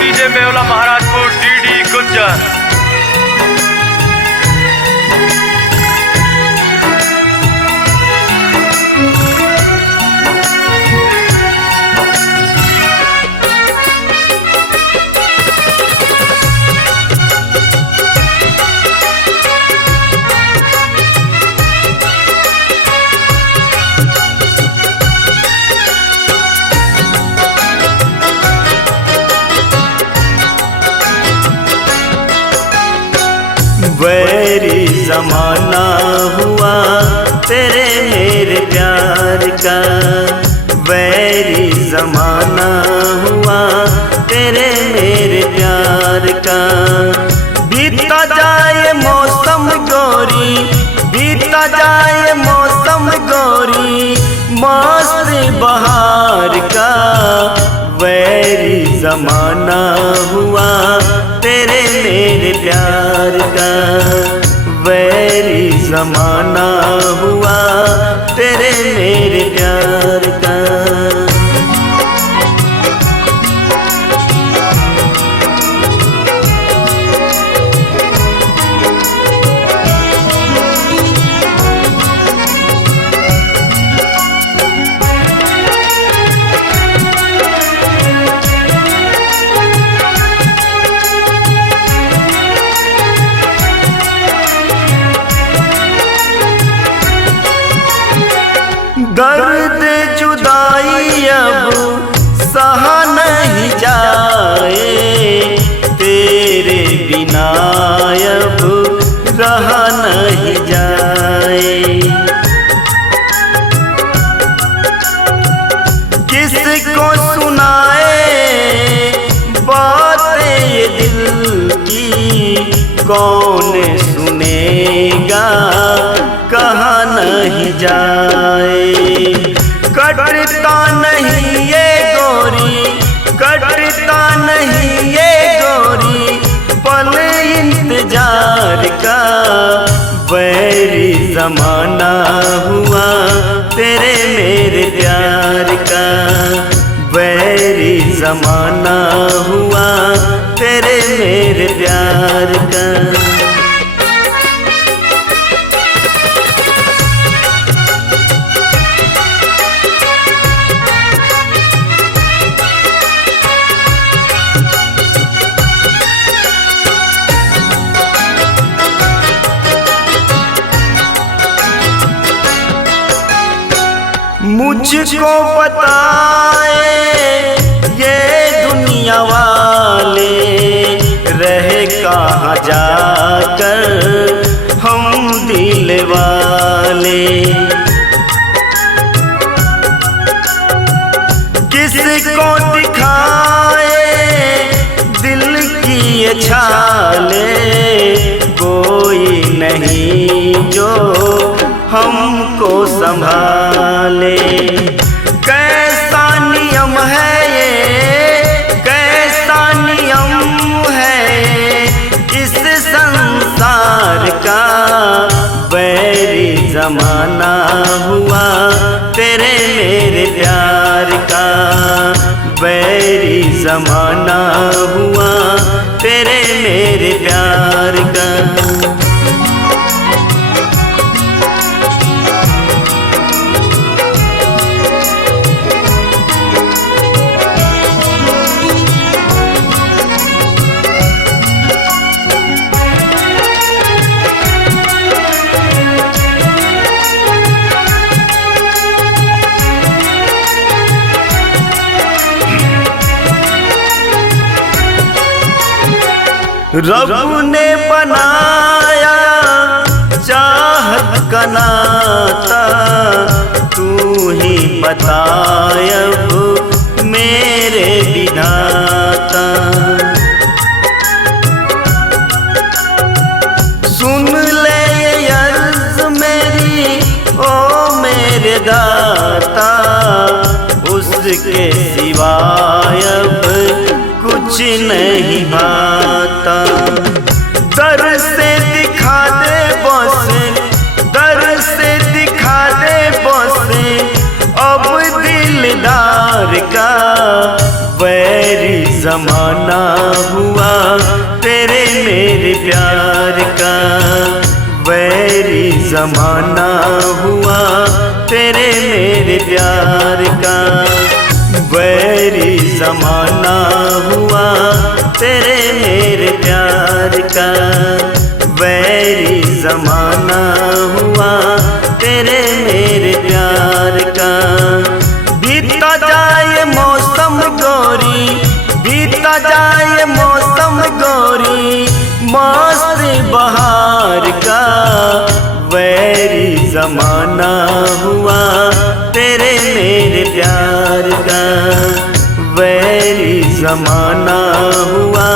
डीजे Mewla Maharajpur DD Gujjar. वैरी ज़माना हुआ तेरे मेरे प्यार का, वैरी ज़माना हुआ तेरे मेरे प्यार का। बीता जाए मौसम गोरी, बीता जाए मौसम गोरी, मस्त बहार का। वैरी ज़माना हुआ तेरे मेरे प्यार का, वैरी ज़माना हुआ तेरे मेरे प्यार का। दर्द जुदाई अब सहा नहीं जाए, तेरे बिना अब रहा नहीं जाए। किसको सुनाए बातें ये दिल की, कौन सुनेगा कहाँ नहीं जाए। कटता नहीं ये गोरी, कटता नहीं ये गोरी, पल इंतजार का। वैरी ज़माना हुआ तेरे मेरे प्यार का, वैरी ज़माना हुआ तेरे मेरे प्यार का। मुझको बताए ये दुनिया वाले, रहे कहाँ जाकर हम दिल वाले। किसको दिखाए दिल की ये छाले, कोई नहीं जो हमको संभाले। कैसा नियम है ये, कैसा नियम है इस संसार का। वैरी ज़माना हुआ तेरे मेरे प्यार का, वैरी ज़माना हुआ तेरे मेरे प्यार का। रब ने बनाया चाहत का नाता, तू ही बताय अब मेरे विधाता। सुन ले ये अर्ज़ मेरी ओ मेरे दाता, उसके सिवाय अब कुछ नहीं भाता। दर से दिखा दे बस, दर से दिखा दे बस अब दिलदार का। वैरी जमाना हुआ तेरे मेरे प्यार का, वैरी जमाना हुआ तेरे मेरे प्यार का, वैरी जमाना हुआ तेरे मेरे प्यार का, वैरी जमाना हुआ तेरे मेरे प्यार का। बीता जाए मौसम गोरी, बीता जाए मौसम गोरी, मस्त बहार का, वैरी जमाना हुआ तेरे मेरे प्यार का, वैरी जमाना हुआ